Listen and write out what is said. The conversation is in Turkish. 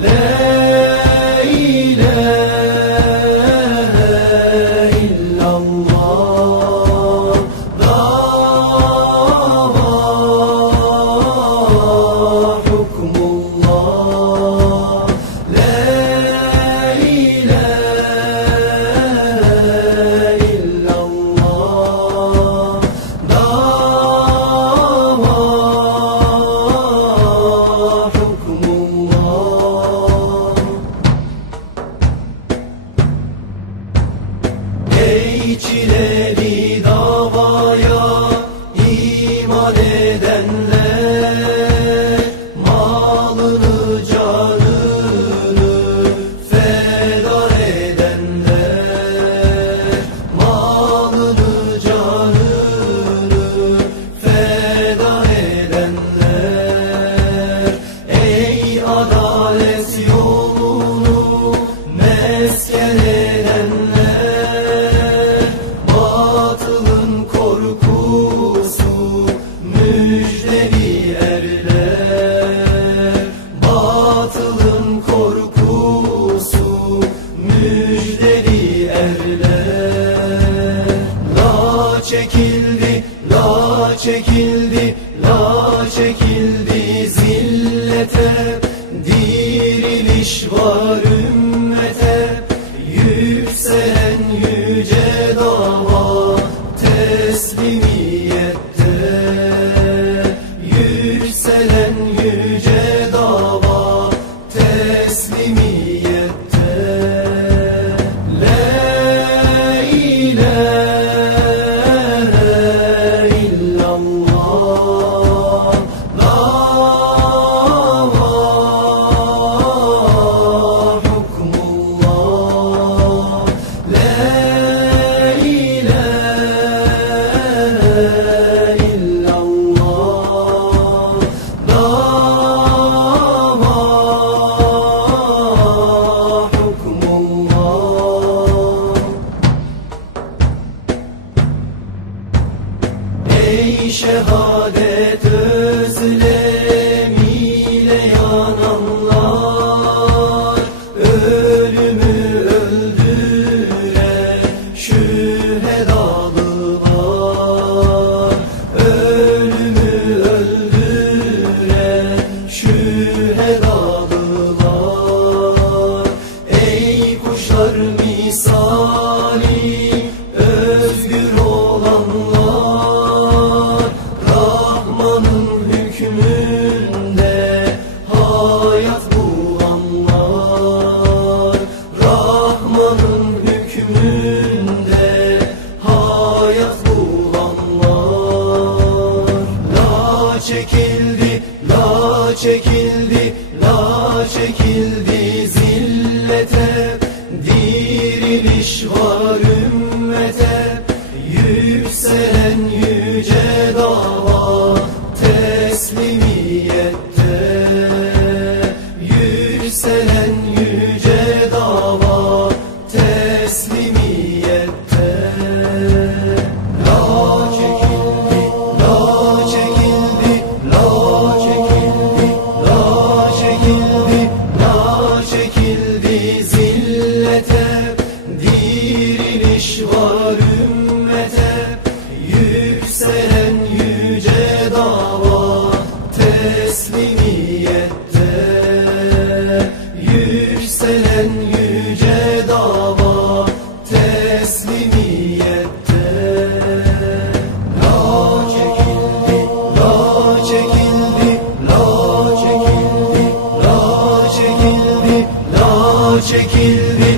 Let içileri çekildi, la çekildi zillete. Ey şehadet özlemiyle yananlar Ölümü Kill iş var ümmete Yükselen yüce dava teslimiyette. Yükselen yüce dava teslimiyette. La çekildi, la çekildi, la çekildi, la çekildi, la çekildi.